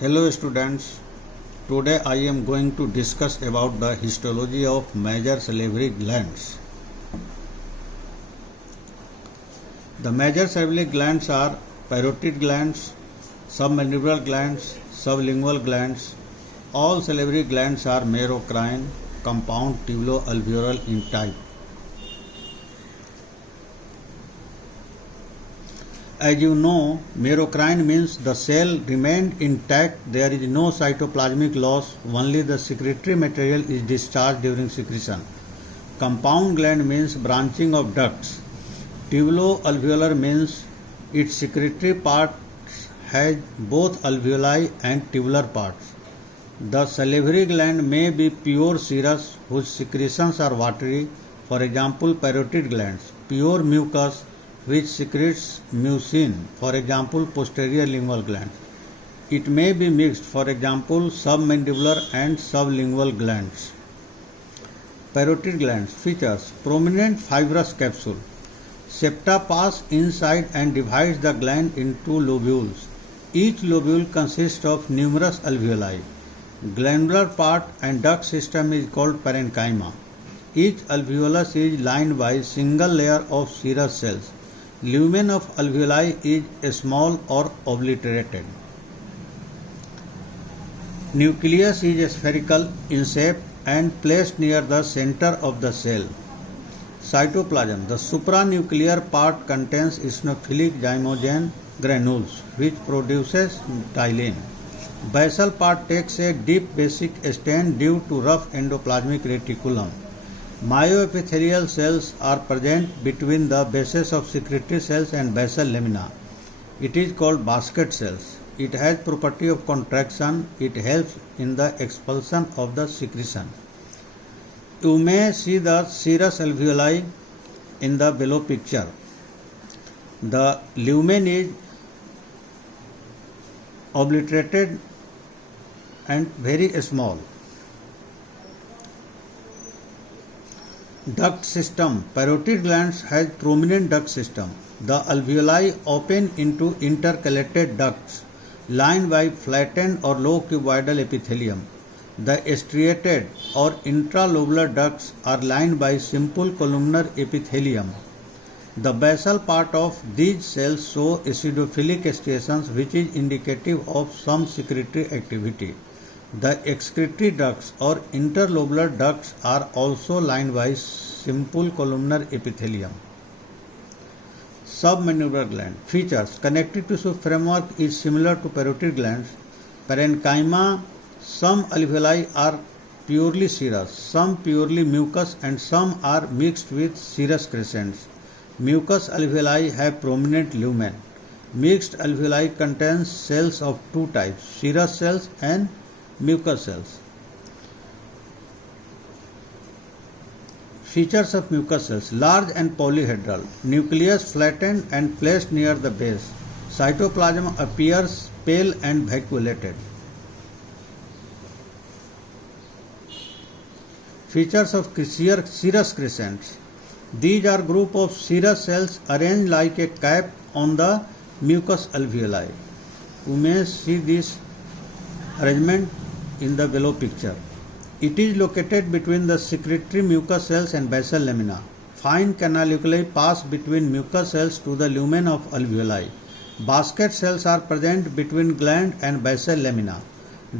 Hello students, today I am going to discuss about the histology of major salivary glands. The major salivary glands are parotid glands, submandibular glands, sublingual glands. All salivary glands are merocrine, compound tubulo-alveolar in type. As you know, merocrine means the cell remained intact, there is no cytoplasmic loss, only the secretory material is discharged during secretion. Compound gland means branching of ducts. Tubulo-alveolar means its secretory parts has both alveoli and tubular parts. The salivary gland may be pure serous whose secretions are watery, for example parotid glands, pure mucus which secretes mucin, for example posterior lingual glands. It may be mixed, for example submandibular and sublingual glands. Parotid glands features prominent fibrous capsule. Septa pass inside and divides the gland into lobules. Each lobule consists of numerous alveoli. Glandular part and duct system is called parenchyma. Each alveolus is lined by single layer of serous cells. Lumen of alveoli is small or obliterated. Nucleus is spherical in shape and placed near the center of the cell. Cytoplasm. The supranuclear part contains eosinophilic zymogen granules which produces tylen. Basal part takes a deep basic stain due to rough endoplasmic reticulum. Myoepithelial cells are present between the bases of secretory cells and basal lamina. It is called basket cells. It has property of contraction. It helps in the expulsion of the secretion. You may see the serous alveoli in the below picture. The lumen is obliterated and very small. Duct system. Parotid glands has prominent duct system. The alveoli open into intercalated ducts lined by flattened or low cuboidal epithelium. The striated or intralobular ducts are lined by simple columnar epithelium. The basal part of these cells show acidophilic striations which is indicative of some secretory activity. The excretory ducts or interlobular ducts are also lined by simple columnar epithelium. Submandibular gland. Features. Connective tissue framework is similar to parotid glands. Parenchyma. Some alveoli are purely serous, some purely mucus and some are mixed with serous crescents. Mucus alveoli have prominent lumen. Mixed alveoli contains cells of two types, serous cells and mucus cells. Features of mucus cells. Large and polyhedral. Nucleus flattened and placed near the base. Cytoplasm appears pale and vacuolated. Features of serous crescents. These are group of serous cells arranged like a cap on the mucus alveoli. You may see this arrangement in the below picture. It is located between the secretory mucus cells and basal lamina. Fine canaliculi pass between mucus cells to the lumen of alveoli. Basket cells are present between gland and basal lamina.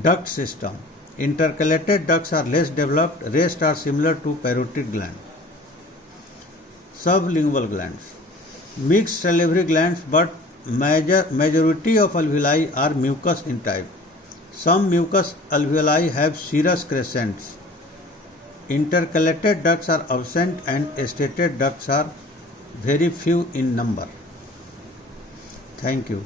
Duct system. Intercalated ducts are less developed, rest are similar to parotid gland. Sublingual glands. Mixed salivary glands but majority of alveoli are mucus in type. Some mucus alveoli have serous crescents. Intercalated ducts are absent and striated ducts are very few in number. Thank you.